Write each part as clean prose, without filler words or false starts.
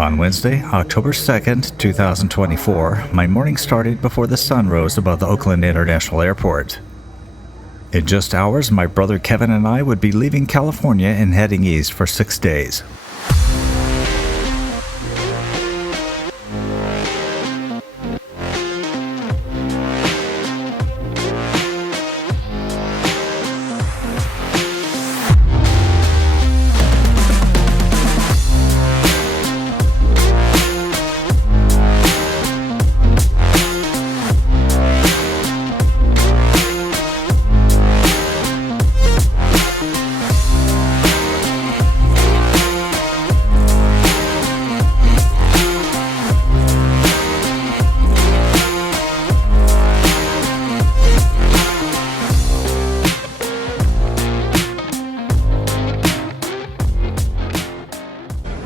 On Wednesday, October 2nd, 2024, my morning started before the sun rose above the Oakland International Airport. In just hours, my brother Kevin and I would be leaving California and heading east for 6 days.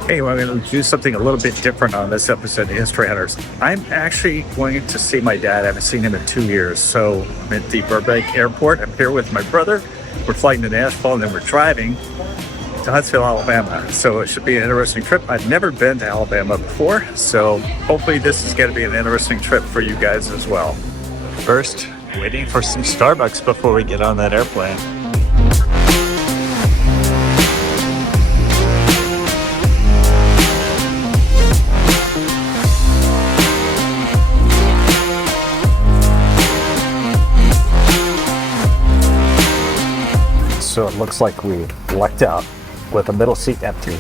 Hey, well, I'm going to do something a little bit different on this episode of History Hunters. I'm actually going to see my dad. I haven't seen him in 2 years. So I'm at the Burbank Airport. I'm here with my brother. We're flying to Nashville and then we're driving to Huntsville, Alabama. So it should be an interesting trip. I've never been to Alabama before. So hopefully this is going to be an interesting trip for you guys as well. First, waiting for some Starbucks before we get on that airplane. So it looks like we lucked out with the middle seat empty.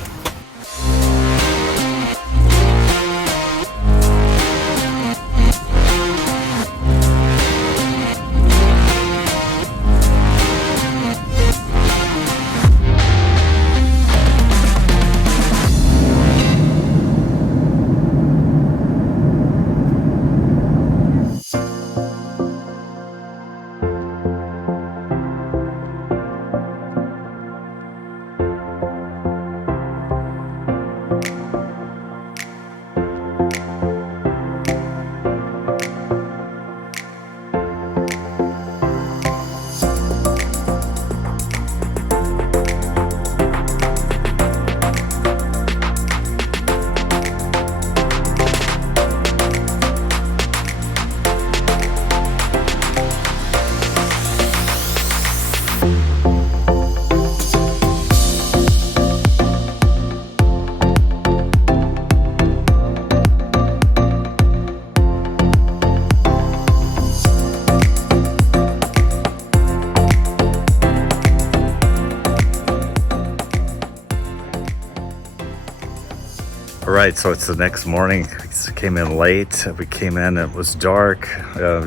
Alright, so it's the next morning. It came in late. We came in, it was dark.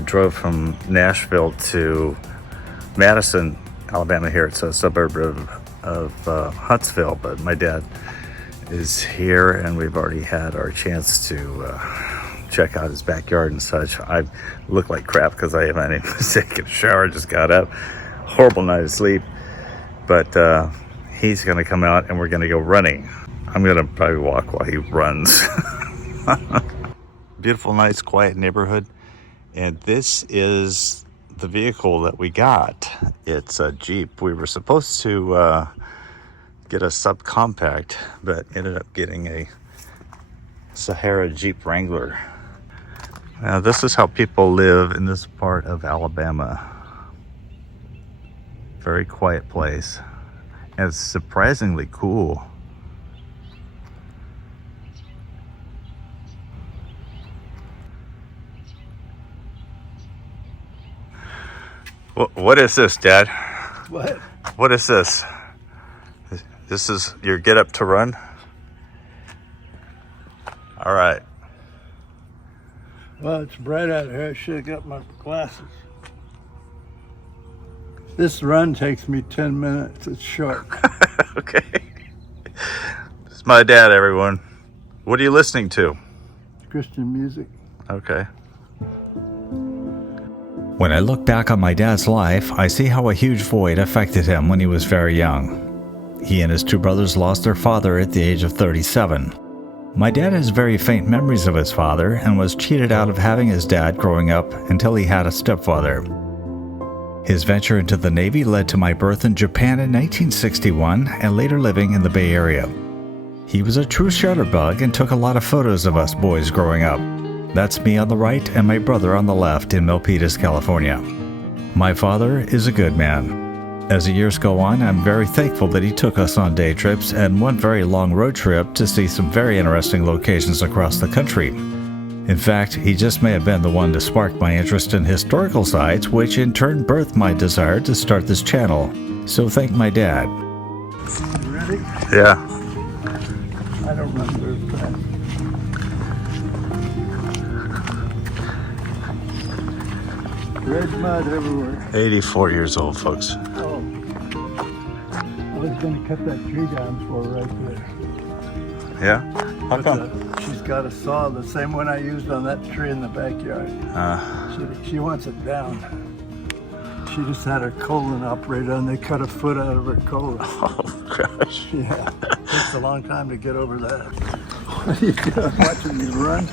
Drove from Nashville to Madison, Alabama here. It's a suburb of Huntsville, but my dad is here and we've already had our chance to check out his backyard and such. I look like crap because I haven't even taken a shower, just got up. Horrible night of sleep. But he's gonna come out and we're gonna go running. I'm gonna probably walk while he runs. Beautiful, nice, quiet neighborhood. And this is the vehicle that we got. It's a Jeep. We were supposed to get a subcompact, but ended up getting a Sahara Jeep Wrangler. Now this is how people live in this part of Alabama. Very quiet place. And it's surprisingly cool. What is this, Dad? What? What is this? This is your get up to run? All right. Well, it's bright out here. I should have got my glasses. This run takes me 10 minutes. It's short. Okay. This is my dad, everyone. What are you listening to? Christian music. Okay. When I look back on my dad's life, I see how a huge void affected him when he was very young. He and his two brothers lost their father at the age of 37. My dad has very faint memories of his father and was cheated out of having his dad growing up until he had a stepfather. His venture into the Navy led to my birth in Japan in 1961 and later living in the Bay Area. He was a true shutterbug and took a lot of photos of us boys growing up. That's me on the right and my brother on the left in Milpitas, California. My father is a good man. As the years go on, I'm very thankful that he took us on day trips and one very long road trip to see some very interesting locations across the country. In fact, he just may have been the one to spark my interest in historical sites, which in turn birthed my desire to start this channel. So thank my dad. You ready? Yeah. I don't run very fast. Red mud everywhere. 84 years old, folks. Oh. I was going to cut that tree down for her right there. Yeah? How come? She's got a saw, the same one I used on that tree in the backyard. She wants it down. She just had her colon operated on. They cut a foot out of her colon. Oh, gosh. Yeah. Takes a long time to get over that. What are you doing? Watching me run?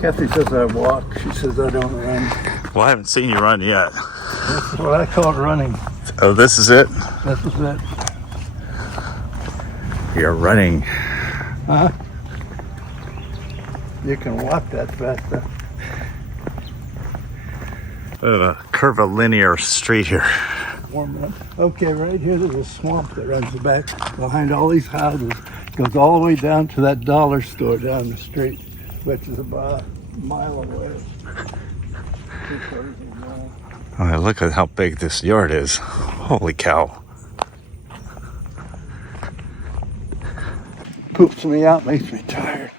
Kathy says I walk. She says I don't run. Well, I haven't seen you run yet. That's what I call running. Oh, this is it? This is it. You're running. Huh? You can walk that fast. A curvilinear street here. Warm up. Okay, right here there's a swamp that runs back behind all these houses. Goes all the way down to that dollar store down the street, which is about a mile away. Oh, look at how big this yard is. Holy cow. Poops me out, makes me tired.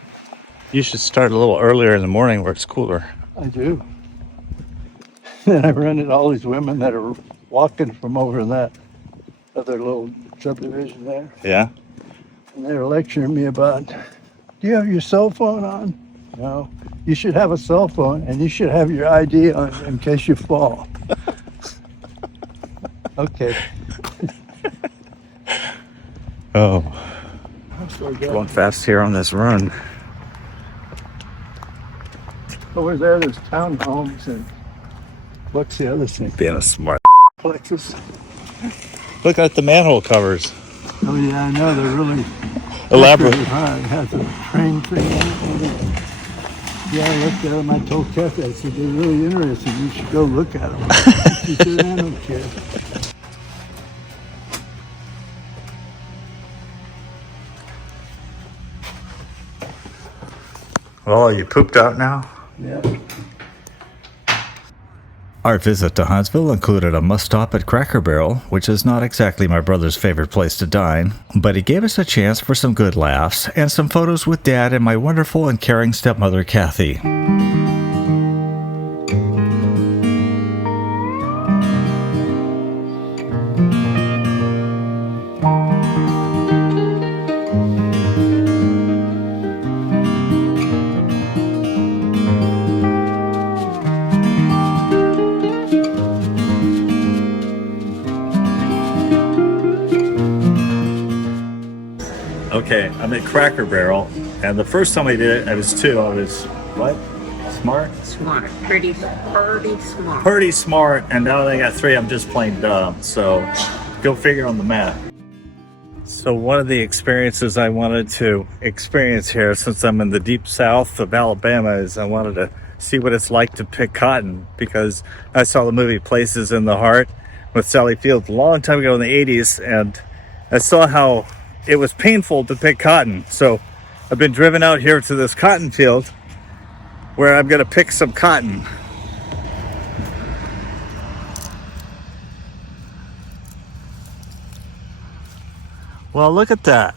You should start a little earlier in the morning where it's cooler. I do. Then I run into all these women that are walking from over in that other little subdivision there. Yeah? And they're lecturing me about, do you have your cell phone on? No. You should have a cell phone and you should have your ID on in case you fall. Okay. Oh. Going fast here on this run. Over there, there's townhomes and what's the other thing? Being a smart. Plexus. Look at the manhole covers. Oh yeah, I know, they're really Elaborate. Really hard. It has a train thing on it. Yeah, I looked at them. I told Kathy, I said, they're really interesting. You should go look at them. She said, I don't care. Well, you pooped out now? Yeah. Our visit to Huntsville included a must-stop at Cracker Barrel, which is not exactly my brother's favorite place to dine, but it gave us a chance for some good laughs and some photos with Dad and my wonderful and caring stepmother, Kathy. Okay, I'm at Cracker Barrel, and the first time I did it, I was two. I was, what? Smart? Smart. Pretty smart. Pretty smart, and now that I got three, I'm just plain dumb. So, go figure on the math. So one of the experiences I wanted to experience here, since I'm in the deep south of Alabama, is I wanted to see what it's like to pick cotton, because I saw the movie Places in the Heart with Sally Field a long time ago in the 80s, and I saw how it was painful to pick cotton. So I've been driven out here to this cotton field where I'm going to pick some cotton. Well, look at that.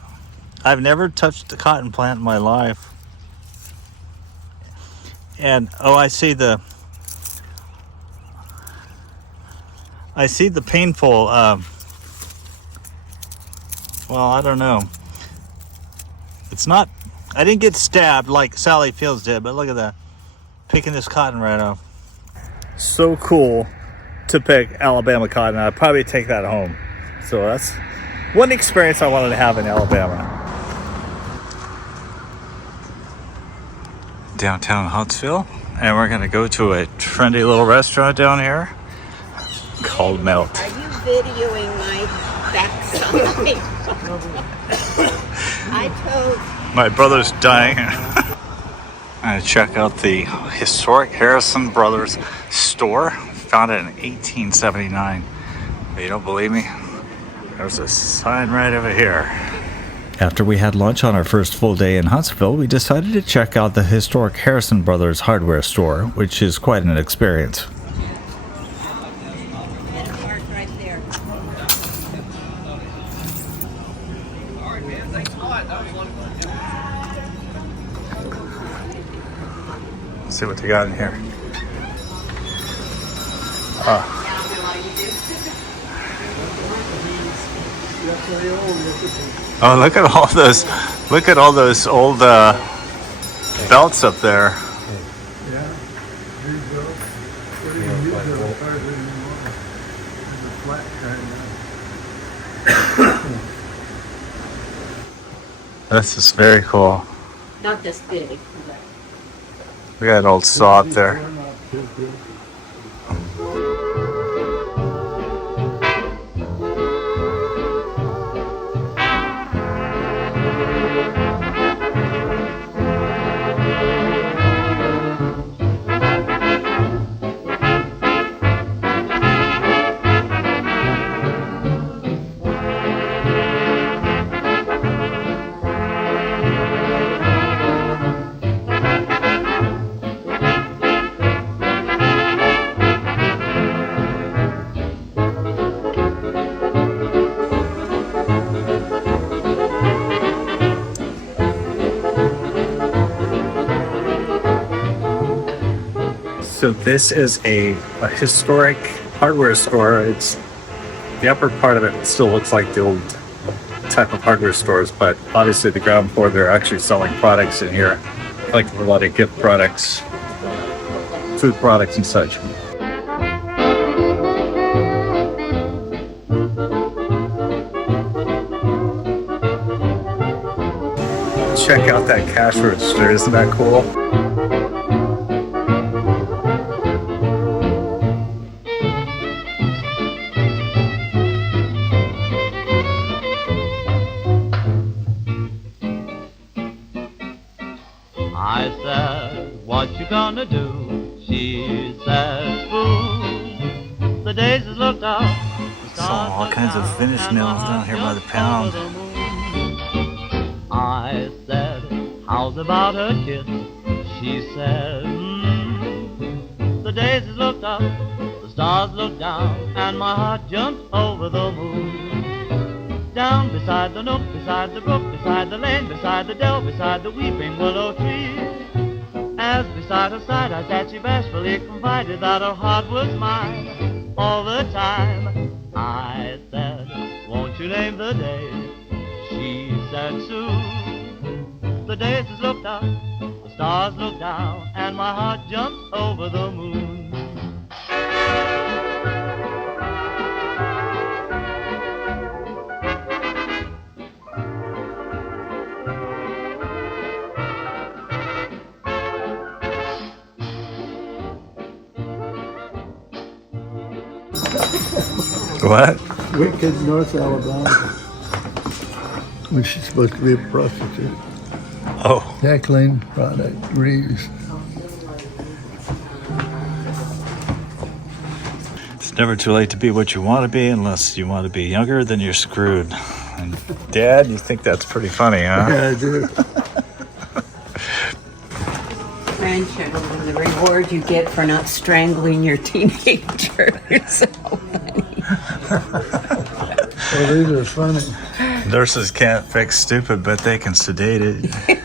I've never touched a cotton plant in my life. And oh, I see the painful well, I don't know. It's not, I didn't get stabbed like Sally Fields did, but look at that. Picking this cotton right off. So cool to pick Alabama cotton. I'd probably take that home. So that's one experience I wanted to have in Alabama. Downtown Huntsville. And we're gonna go to a trendy little restaurant down here called Melt. Are you videoing my backside? I told. My brother's dying. I'm gonna check out the historic Harrison Brothers store. Founded in 1879. But you don't believe me? There's a sign right over here. After we had lunch on our first full day in Huntsville, we decided to check out the historic Harrison Brothers hardware store, which is quite an experience. Right there. Let's see what they got in here. Oh, look at all those! Look at all those old belts up there. Yeah. These belts. What do you use those hardly anymore? There's a flat kind now. This is very cool. Not this big. But We got an old saw up there. They're not too good. So this is a historic hardware store. It's the upper part of it still looks like the old type of hardware stores, but obviously the ground floor they're actually selling products in here, like a lot of gift products, food products, and such. Check out that cash register. Isn't that cool? I said, what you gonna do? She says, fool. The days has looked out. The Saw stars all look kinds of down, finished and nails my down here by heart the just pound. over the moon. I said, how's about a kiss? She said, The days has looked up, the stars looked down, and my heart jumped over the moon. Down beside the nook, beside the brook, beside the lane, beside the dell, beside the weeping willow tree. As beside her side I sat, she bashfully confided that her heart was mine all the time. I said, won't you name the day? She said, soon. The days has looked up, the stars looked down, and my heart jumped over the moon. What? Wicked, North Alabama. When she's supposed to be a prostitute. Oh, Tackling product reuse. it's never too late to be what you want to be unless you want to be younger, then you're screwed. And Dad, you think that's pretty funny, huh? Yeah, I do. grandchildren, the reward you get for not strangling your teenager is so funny. Well, these are funny. Nurses can't fix stupid, but they can sedate it.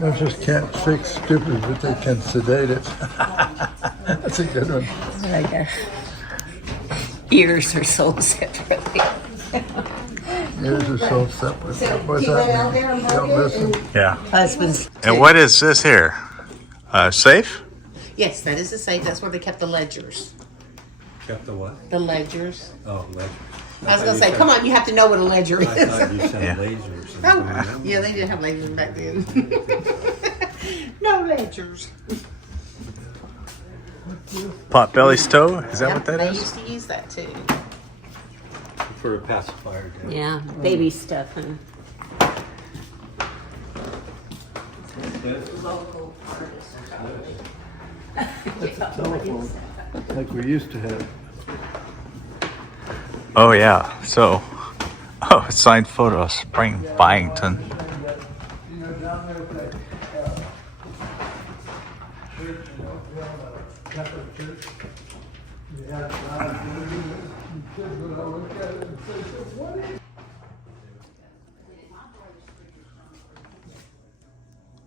Nurses can't fix stupid, but they can sedate it. That's a good one. Like our ears are sold separately. Ears are so separate. What's that mean? You don't listen. Yeah. Husbands. And what is this here? Safe? Yes, that is the safe. That's where they kept the ledgers. Kept the what? The ledgers. Oh, ledger. I was going to say, come on, you have to know what a ledger I is. thought you said Yeah. laser or something. Oh, yeah, they didn't have ledgers back then. No ledgers. Potbelly stove? Is that Yep, what that they is? used to use that too. for a pacifier. Dan. Yeah, baby stuff, huh? Local artists, probably. Telephone, like we used to have. Oh yeah, so, signed photos, Spring Byington. You know, down there at that church, Catholic church, you had God's Word. Kids would all look at it and say, what is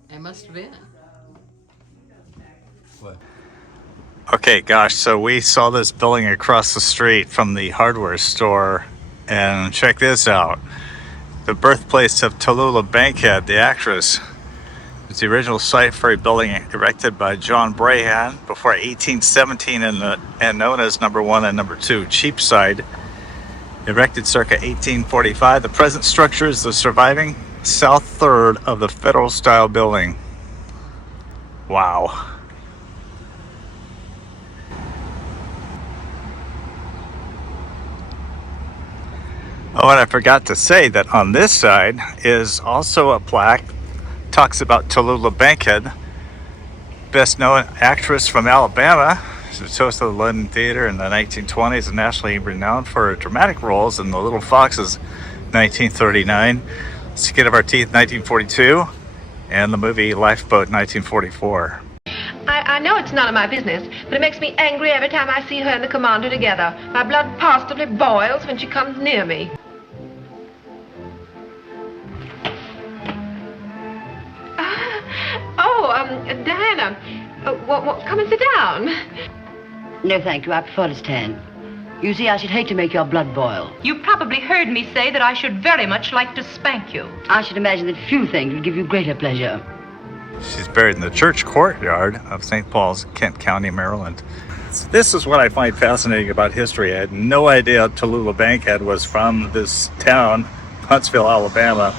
It must have been. What? Okay, gosh, so we saw this building across the street from the hardware store, and check this out. The birthplace of Tula Bankhead, the actress. It's the original site for a building erected by John Brahan before 1817 and known as number 1 and number 2 Cheapside. Erected circa 1845, the present structure is the surviving south third of the Federal style building. Wow. Oh, and I forgot to say that on this side is also a plaque talks about Tula Bankhead, best known actress from Alabama. She was host of the London Theater in the 1920s and nationally renowned for her dramatic roles in The Little Foxes 1939, Skin of Our Teeth 1942, and the movie Lifeboat 1944. I know it's none of my business, but it makes me angry every time I see her and the commander together. My blood positively boils when she comes near me. Diana, come and sit down. No, thank you. I prefer to stand. You see, I should hate to make your blood boil. You probably heard me say that I should very much like to spank you. I should imagine that few things would give you greater pleasure. She's buried in the church courtyard of St. Paul's, Kent County, Maryland. This is what I find fascinating about history. I had no idea Tula Bankhead was from this town, Huntsville, Alabama.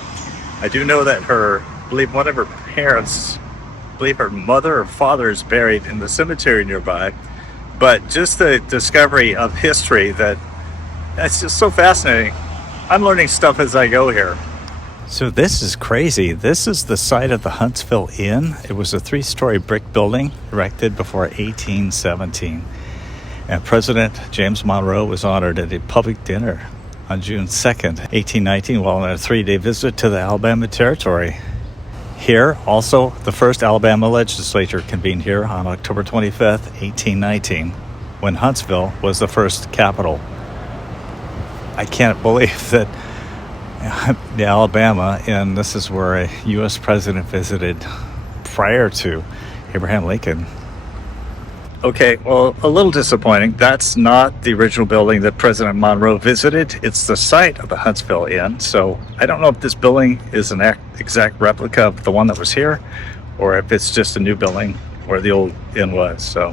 I do know that I believe one of her parents, I believe her mother or father is buried in the cemetery nearby. But just the discovery of history, that's just so fascinating. I'm learning stuff as I go here. So this is crazy. This is the site of the Huntsville Inn. It was a 3-story brick building erected before 1817. And President James Monroe was honored at a public dinner on June 2nd, 1819, while on a 3-day visit to the Alabama Territory. Here, also, the first Alabama legislature convened here on October 25th, 1819, when Huntsville was the first capital. I can't believe that the Alabama, and this is where a U.S. president visited prior to Abraham Lincoln. Okay, well, a little disappointing. That's not the original building that President Monroe visited. It's the site of the Huntsville Inn. So I don't know if this building is an exact replica of the one that was here, or if it's just a new building where the old inn was. So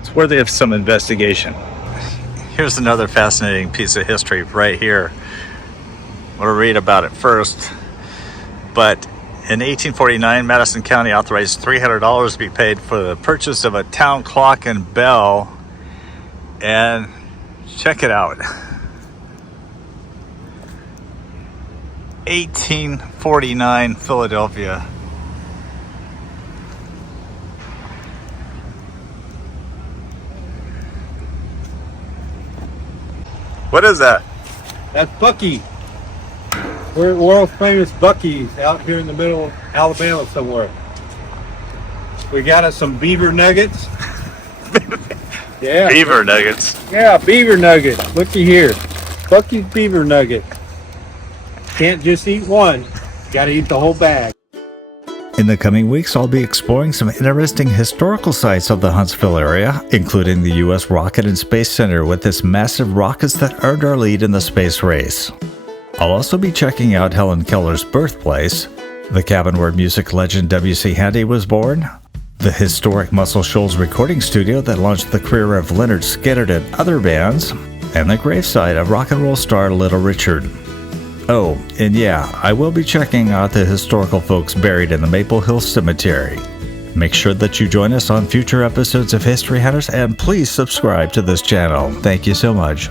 it's worthy of some investigation. Here's another fascinating piece of history right here. We'll read about it first. But in 1849, Madison County authorized $300 to be paid for the purchase of a town clock and bell. And check it out. 1849 Philadelphia. What is that? That's Bucky. We're at world famous Bucky's out here in the middle of Alabama somewhere. We got us some beaver nuggets. Yeah. Beaver nuggets. Yeah, beaver nugget. Looky here. Bucky's beaver nugget. Can't just eat one. Gotta eat the whole bag. In the coming weeks, I'll be exploring some interesting historical sites of the Huntsville area, including the U.S. Rocket and Space Center with its massive rockets that earned our lead in the space race. I'll also be checking out Helen Keller's birthplace, the cabin where music legend W.C. Handy was born, the historic Muscle Shoals recording studio that launched the career of Leonard Skinner and other bands, and the gravesite of rock and roll star Little Richard. Oh, and yeah, I will be checking out the historical folks buried in the Maple Hill Cemetery. Make sure that you join us on future episodes of History Hunters, and please subscribe to this channel. Thank you so much.